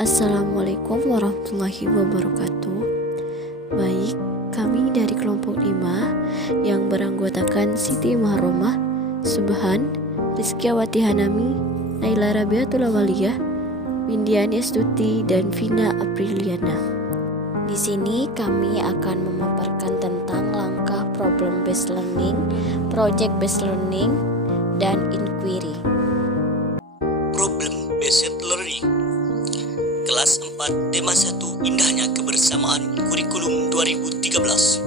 Assalamualaikum warahmatullahi wabarakatuh. Baik, kami dari kelompok 5 yang beranggotakan Siti Mahromah, Subhan, Rizkyawati Hanami, Naila Rabiatul Awaliyah, Windiani Astuti, dan Vina Apriliana. Di sini kami akan memaparkan tentang langkah problem based learning, project based learning, dan inquiry. Problem based learning. Kelas 4 tema 1 Indahnya Kebersamaan Kurikulum 2013.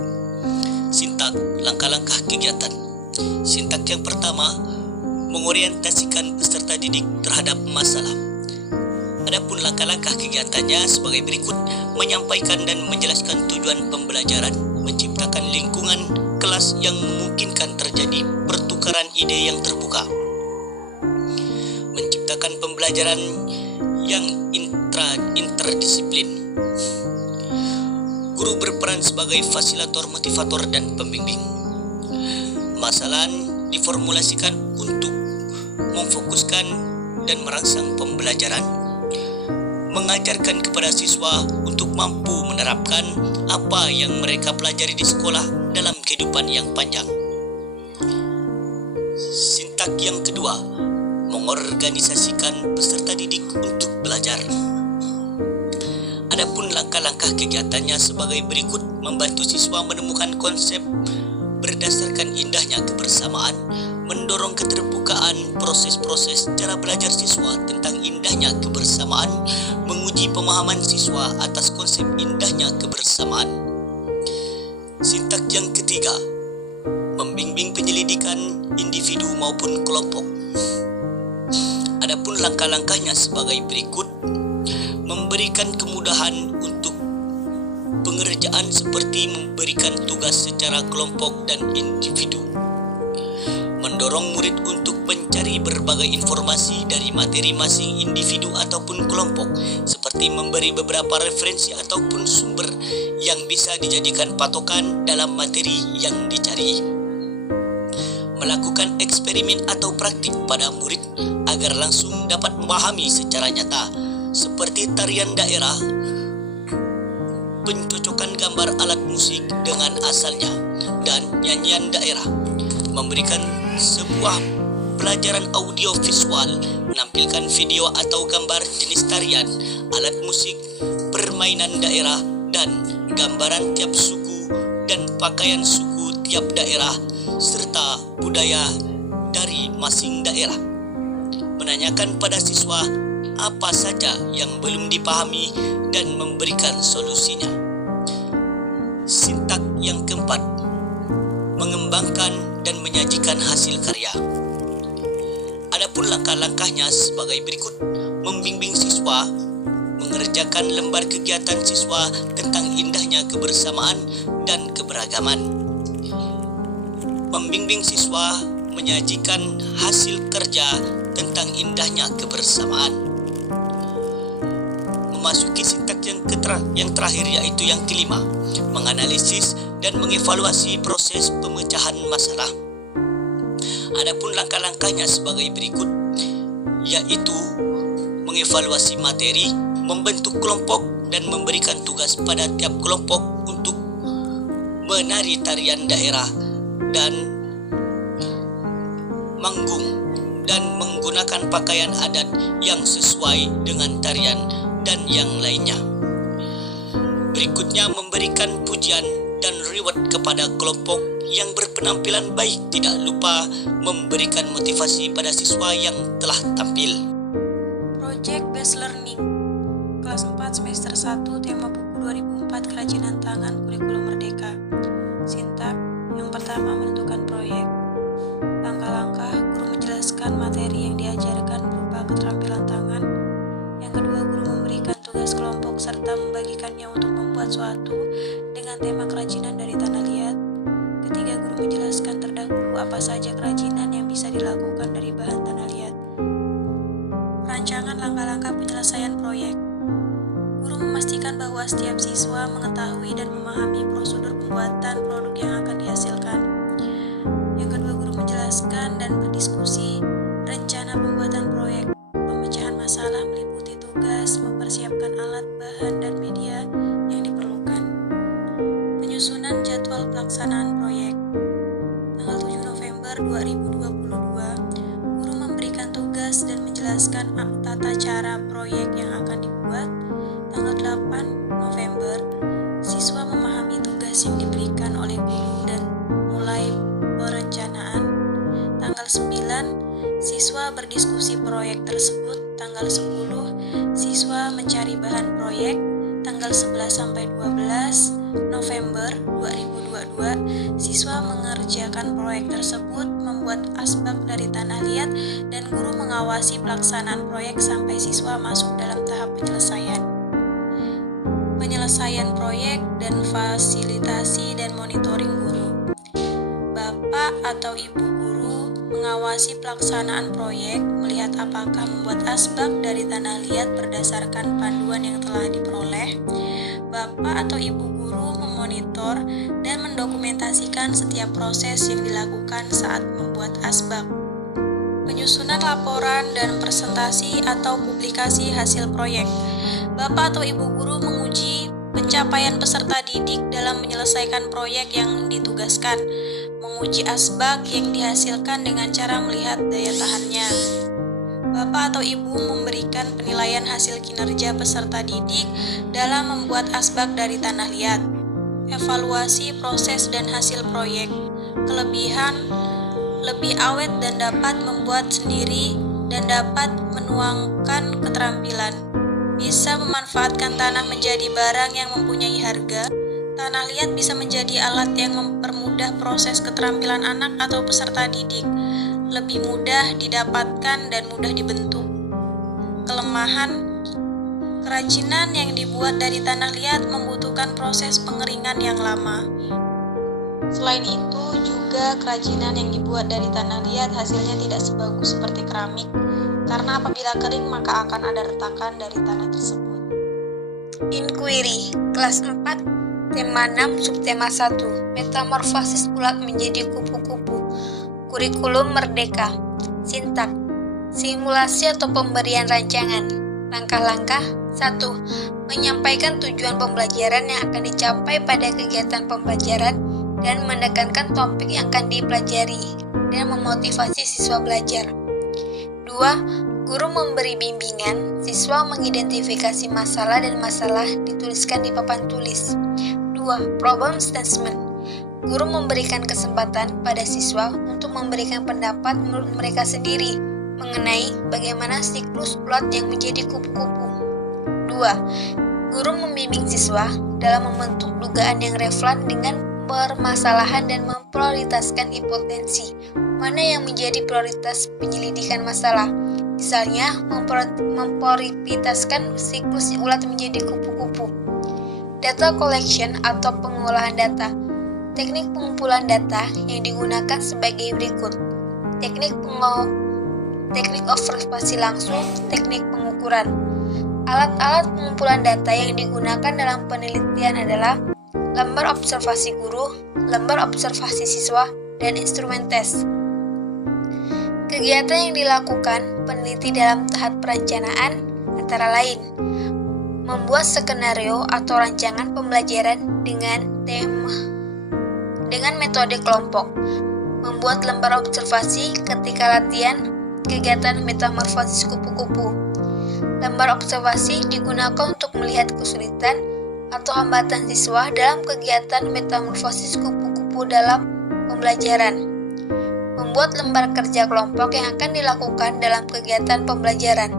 Sintak langkah-langkah kegiatan. Sintak yang pertama mengorientasikan peserta didik terhadap masalah. Adapun langkah-langkah kegiatannya sebagai berikut: menyampaikan dan menjelaskan tujuan pembelajaran, menciptakan lingkungan kelas yang memungkinkan terjadi pertukaran ide yang terbuka, menciptakan pembelajaran yang interdisiplin. Guru berperan sebagai fasilitator, motivator, dan pembimbing. Masalah diformulasikan untuk memfokuskan dan merangsang pembelajaran, mengajarkan kepada siswa untuk mampu menerapkan apa yang mereka pelajari di sekolah dalam kehidupan yang panjang. Sintak yang kedua, mengorganisasikan peserta didik untuk belajar. Adapun langkah-langkah kegiatannya sebagai berikut: membantu siswa menemukan konsep berdasarkan indahnya kebersamaan, mendorong keterbukaan proses-proses cara belajar siswa tentang indahnya kebersamaan, menguji pemahaman siswa atas konsep indahnya kebersamaan. Sintak yang ketiga, membimbing penyelidikan individu maupun kelompok. Adapun langkah-langkahnya sebagai berikut: memberikan kemudahan untuk pengerjaan seperti memberikan tugas secara kelompok dan individu, mendorong murid untuk mencari berbagai informasi dari materi masing individu ataupun kelompok, seperti memberi beberapa referensi ataupun sumber yang bisa dijadikan patokan dalam materi yang dicari, melakukan eksperimen atau praktik pada murid agar langsung dapat memahami secara nyata, seperti tarian daerah, pencocokan gambar alat musik dengan asalnya, dan nyanyian daerah. Memberikan sebuah pelajaran audio visual, menampilkan video atau gambar jenis tarian, alat musik, permainan daerah, dan gambaran tiap suku dan pakaian suku tiap daerah, serta budaya dari masing daerah. Menanyakan pada siswa apa saja yang belum dipahami dan memberikan solusinya. Sintak yang keempat, mengembangkan dan menyajikan hasil karya. Adapun langkah-langkahnya sebagai berikut: membimbing siswa mengerjakan lembar kegiatan siswa tentang indahnya kebersamaan dan keberagaman, membimbing siswa menyajikan hasil kerja tentang indahnya kebersamaan. Memasuki sintak yang terakhir, yaitu yang kelima, menganalisis dan mengevaluasi proses pemecahan masalah. Adapun langkah-langkahnya sebagai berikut, yaitu mengevaluasi materi, membentuk kelompok dan memberikan tugas pada tiap kelompok untuk menari tarian daerah dan manggung dan menggunakan pakaian adat yang sesuai dengan tarian dan yang lainnya. Berikutnya, memberikan pujian dan reward kepada kelompok yang berpenampilan baik, tidak lupa memberikan motivasi pada siswa yang telah tampil. Project Based Learning. Kelas 4 semester 1 tema buku 2004 Kerajinan Tangan Kurikulum Merdeka. Sintak yang pertama, menentukan proyek. Langkah-langkah: guru menjelaskan materi yang diajarkan berupa keterampilan tangan. Yang kedua, guru memberikan tugas kelompok serta membagikannya untuk membuat suatu dengan tema kerajinan dari tanah liat. Ketiga, guru menjelaskan terdahulu apa saja kerajinan yang bisa dilakukan dari bahan tanah liat. Rancangan langkah-langkah penyelesaian proyek. Guru memastikan bahwa setiap siswa mengetahui dan memahami prosedur pembuatan produk yang akan dihasilkan. Yang kedua, guru menjelaskan dan berdiskusi rencana pembuatan proyek. Pemecahan masalah meliputi tugas, mempersiapkan alat, bahan, dan media yang diperlukan. Penyusunan jadwal pelaksanaan proyek. Tanggal 7 November 2022, guru memberikan tugas dan menjelaskan tata cara proyek yang akan dibuat. Tanggal 8 November, siswa memahami tugas yang diberikan oleh guru dan mulai perencanaan. Tanggal 9, siswa berdiskusi proyek tersebut. Tanggal 10, siswa mencari bahan proyek. Tanggal 11-12 November 2022, siswa mengerjakan proyek tersebut, membuat asbak dari tanah liat, dan guru mengawasi pelaksanaan proyek sampai siswa masuk dalam tahap penyelesaian. Penyelesaian proyek dan fasilitasi dan monitoring guru. Bapak atau Ibu guru mengawasi pelaksanaan proyek, melihat apakah membuat asbak dari tanah liat berdasarkan panduan yang telah diperoleh. Bapak atau Ibu guru memonitor dan mendokumentasikan setiap proses yang dilakukan saat membuat asbak. Penyusunan laporan dan presentasi atau publikasi hasil proyek. Bapak atau Ibu guru menguji pencapaian peserta didik dalam menyelesaikan proyek yang ditugaskan, menguji asbak yang dihasilkan dengan cara melihat daya tahannya. Bapak atau Ibu memberikan penilaian hasil kinerja peserta didik dalam membuat asbak dari tanah liat. Evaluasi proses dan hasil proyek. Kelebihan: lebih awet dan dapat membuat sendiri dan dapat menuangkan keterampilan. Bisa memanfaatkan tanah menjadi barang yang mempunyai harga. Tanah liat bisa menjadi alat yang mempermudah proses keterampilan anak atau peserta didik. Lebih mudah didapatkan dan mudah dibentuk. Kelemahan: kerajinan yang dibuat dari tanah liat membutuhkan proses pengeringan yang lama. Selain itu, juga kerajinan yang dibuat dari tanah liat hasilnya tidak sebagus seperti keramik, karena apabila kering maka akan ada retakan dari tanah tersebut. Inquiry, kelas 4, tema 6, subtema 1, metamorfosis ulat menjadi kupu-kupu. Kurikulum Merdeka. Sintak, simulasi atau pemberian rancangan. Langkah-langkah. 1. Menyampaikan tujuan pembelajaran yang akan dicapai pada kegiatan pembelajaran dan menekankan topik yang akan dipelajari dan memotivasi siswa belajar. 2. Guru memberi bimbingan, siswa mengidentifikasi masalah dan masalah dituliskan di papan tulis. 2. Problem statement. Guru memberikan kesempatan pada siswa untuk memberikan pendapat menurut mereka sendiri mengenai bagaimana siklus ulat yang menjadi kupu-kupu. 2. Guru membimbing siswa dalam membentuk dugaan yang relevan dengan permasalahan dan memprioritaskan hipotensi mana yang menjadi prioritas penyelidikan masalah. Misalnya, memprioritaskan siklus ulat menjadi kupu-kupu. Data collection atau pengolahan data. Teknik pengumpulan data yang digunakan sebagai berikut. Teknik observasi langsung, teknik pengukuran. Alat-alat pengumpulan data yang digunakan dalam penelitian adalah lembar observasi guru, lembar observasi siswa, dan instrumen tes. Kegiatan yang dilakukan peneliti dalam tahap perencanaan antara lain membuat skenario atau rancangan pembelajaran dengan metode kelompok, membuat lembar observasi ketika latihan kegiatan metamorfosis kupu-kupu. Lembar observasi digunakan untuk melihat kesulitan atau hambatan siswa dalam kegiatan metamorfosis kupu-kupu dalam pembelajaran. Membuat lembar kerja kelompok yang akan dilakukan dalam kegiatan pembelajaran.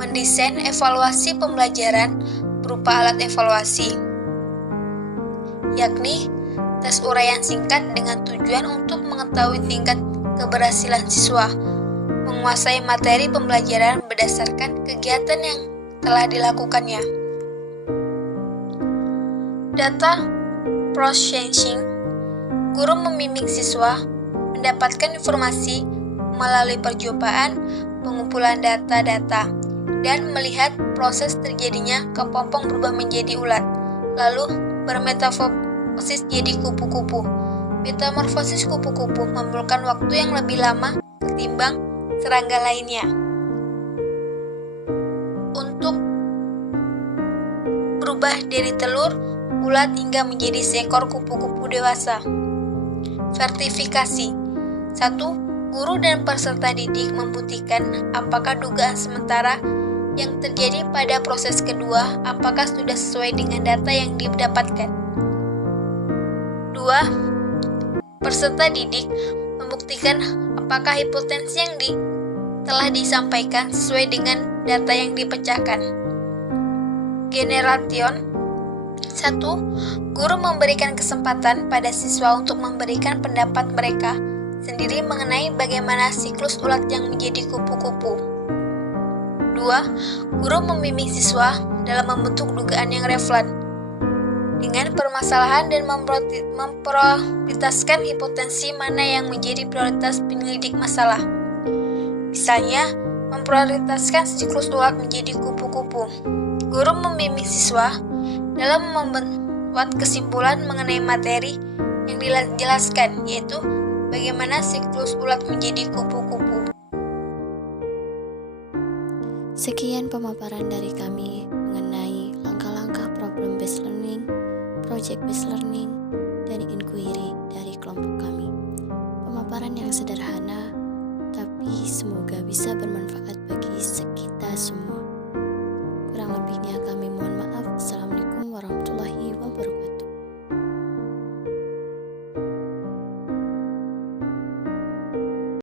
Mendesain evaluasi pembelajaran berupa alat evaluasi, yakni tes uraian singkat dengan tujuan untuk mengetahui tingkat keberhasilan siswa menguasai materi pembelajaran berdasarkan kegiatan yang telah dilakukannya. Data processing. Guru membimbing siswa mendapatkan informasi melalui percobaan pengumpulan data-data dan melihat proses terjadinya kepompong berubah menjadi ulat, lalu bermetamorfosis jadi kupu-kupu. Metamorfosis kupu-kupu memerlukan waktu yang lebih lama ketimbang serangga lainnya. Untuk berubah dari telur ulat hingga menjadi seekor kupu-kupu dewasa. Vertifikasi. 1. Guru dan peserta didik membuktikan apakah dugaan sementara yang terjadi pada proses kedua apakah sudah sesuai dengan data yang didapatkan. 2. Peserta didik membuktikan apakah hipotensi yang telah disampaikan sesuai dengan data yang dipecahkan. Generation. 1. Guru memberikan kesempatan pada siswa untuk memberikan pendapat mereka sendiri mengenai bagaimana siklus ulat yang menjadi kupu-kupu. 2. Guru membimbing siswa dalam membentuk dugaan yang relevan dengan permasalahan dan memprioritaskan hipotensi mana yang menjadi prioritas penyelidik masalah. Misalnya, memprioritaskan siklus ulat menjadi kupu-kupu. Guru membimbing siswa dalam membuat kesimpulan mengenai materi yang dijelaskan, yaitu bagaimana siklus ulat menjadi kupu-kupu. Sekian pemaparan dari kami mengenai langkah-langkah problem based learning, project based learning, dan inquiry dari kelompok kami. Pemaparan yang sederhana, tapi semoga bisa bermanfaat bagi kita semua. Kurang lebihnya